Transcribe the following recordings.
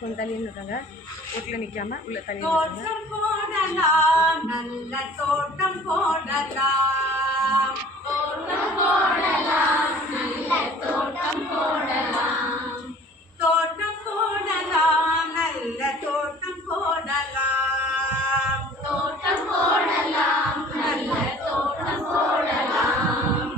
கொஞ்சம் தள்ளி இருக்காங்க, வீட்டில் நிற்காம உள்ள தள்ளி தோட்டம் போடலாம், நல்ல தோட்டம் போடலாம், தோட்டம் போடலாம், நல்ல தோட்டம் போடலாம், தோட்டம் போடலாம், நல்ல தோட்டம் போடலாம், தோட்டம் போடலாம், நல்ல தோட்டம் போடலாம்,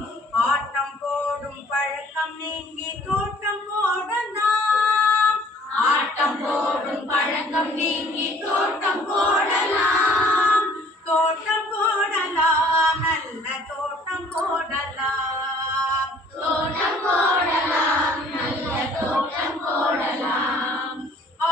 ஆட்டம் போடும் பழக்கம் நீங்கி தோட்டம் போடலாம், ஆட்டம் போடும் பழக்கம் நீங்கி தோட்டம் போடலாம், தோட்டம் போடலாம், நல்ல தோட்டம் போடலாம், தோட்டம் போடலாம், நல்ல தோட்டம் போடலாம்,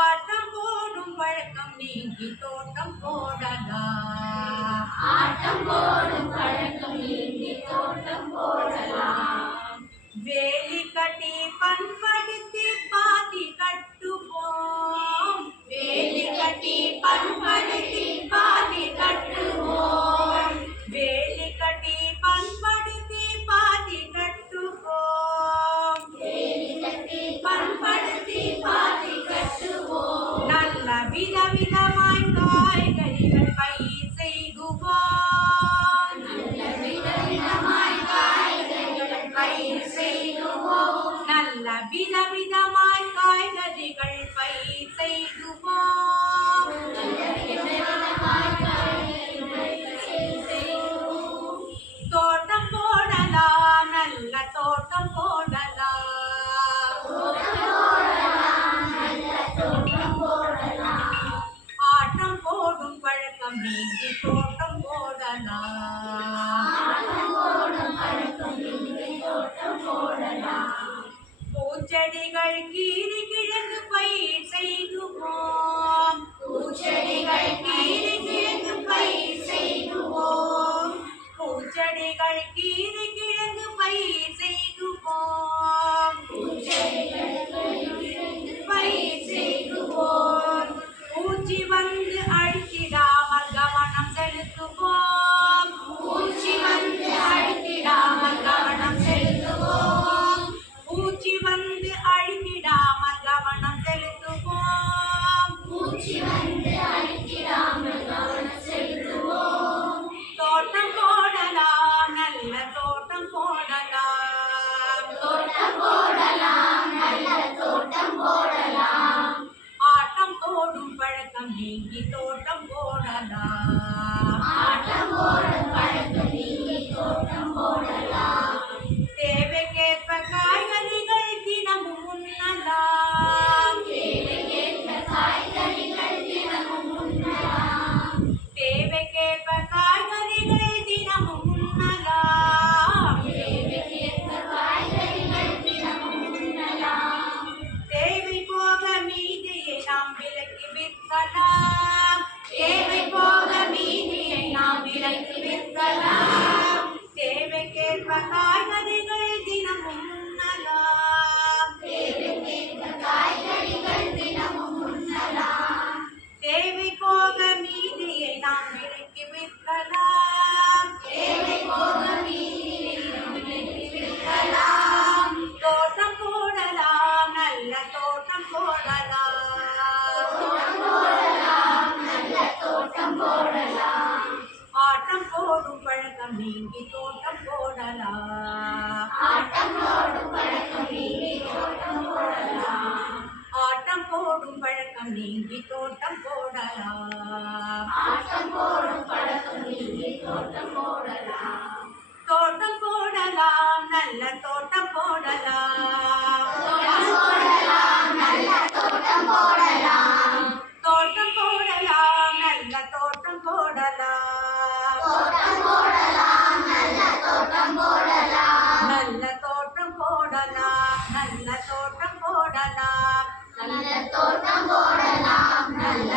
ஆட்டம் போடும் பழக்கம் நீங்கி தோட்டம் போடலாம், ஆட்டம் போடும் பழக்கம் நீங்கி தோட்டம் போடலாம், வேலி கட்டி பண்படுத்தி பாத்தி கட்டுவோம், வேலி கட்டி பண்படுத்தி பாதி கட்டுவோம், வேலி கட்டி பண்படுத்தி பாத்தி கட்டுவோம், வேலி கட்டி பண்படுத்தி பாதி கட்டுவோம், நல்ல விதவிதமாய் காய்கறிகள் பயிர் செய்குவோம், நல்ல விதவிதமாய் காய்கறிகள் பயிர் செய்துவோம், நல்ல விதவிதமாய் காய்கறிகள் பயிர் செய்குவோம், நல்ல விதவிதமாய் காய்கறிகள் பயிர் செய்துவோம், தோட்டம் போடலாம், நல்ல தோட்டம் போடலாம், தோட்டம் போடலாம், நல்ல தோட்டம் போடலாம், ஆட்டம் போடும் பழக்கம் நீங்கி தோட்டம் போடலாம், ஆட்டம் போடும் பழக்கம் நீங்கி தோட்டம் போடலாம், பூச்செடிகள் கீறி கிழங்கு பயிர் செய்குவோம், பூச்செடிகள் கீறி கிழங்கு பயிர் செய்துவோம், பூச்செடிகள் கீறி கிழங்கு பயிர் செய்குவோம், பூச்செடிகள் கீறி கிழங்கு பயிர் செய்துவோம், பூச்சி வந்து அழித்திடாமல் கவனம் செலுத்துவோம், பூச்சி வந்து அழித்திடாமல் கவனம் செலுத்துவோம், பூச்சி வந்து அழித்திடாமல் கவனம் செலுத்துவோம், பூச்சி வந்து அழித்திடாமல் கவனம் செலுத்துவோம், தோட்டம் போடலாம், நல்ல தோட்டம் போடலாம், தோட்டம் போடலாம், நல்ல தோட்டம் போடலாம், ஆட்டம் போடும் பழக்கம் நீங்கி தோட்டம் போடலாம், ஆட்டம் போடும் பழக்கம் நீங்கி தோட்டம் போடலாம், தேவைக்கேற்ப காய்கறிகள் தினமும் உண்ணலாம், தேவைக்கேற்ற காய்கறிகள் தினமும் உண்ணலாம், தேவைக்கேற்ப காய்கறிகள் தினமும் உண்ணலாம், தேவைக்கேற்ற காய்கறிகள் தினமும் உண்ணலாம், தேவை போக மீதியை நாம் விலக்கி விற்கலாம், தேவை போக மீதியை நாம் விலைக்கு விற்கலாம், தேவைக்கேற்ப காய்கறிகள் தினமும் உண்ணலாம், தேவைக்கேற்ற காய்கறிகள் தினமும் உண்ணலாம், தேவை போக மீதியை நாம் விலக்கி விற்கலாம், தேவை போக மீதியை நாம் விலைக்கு விற்கலாம், தோட்டம் போடலாம், நல்ல தோட்டம் போடலாம், தோட்டம் போடலாம், நல்ல தோட்டம் போடலாம், ஆட்டம் போடும் பழக்கம் நீங்கி தோட்டம் போடலாம், ஆட்டம் போடும் பழக்கம் நீங்கி தோட்டம் போடலாம், ஆட்டம் போடும் பழக்கம் நீங்கி தோட்டம் போடலாம், ஆட்டம் போடும் பழக்கம் நீங்கி தோட்டம் போடலாம், தோட்டம் போடலாம், நல்ல தோட்டம் போடலாம், தோட்டம் போடலாம், நல்ல தோட்டம் போடலாம், தோட்டம் போடலாம், நல்ல தோட்டம் போடலாம், தோட்டம் போடலாம், நல்ல தோட்டம் போடலாம், நல்ல தோட்டம் போடலாம், நல்ல தோட்டம் போடலாம், நல்ல தோட்டம் போடலாம், நல்ல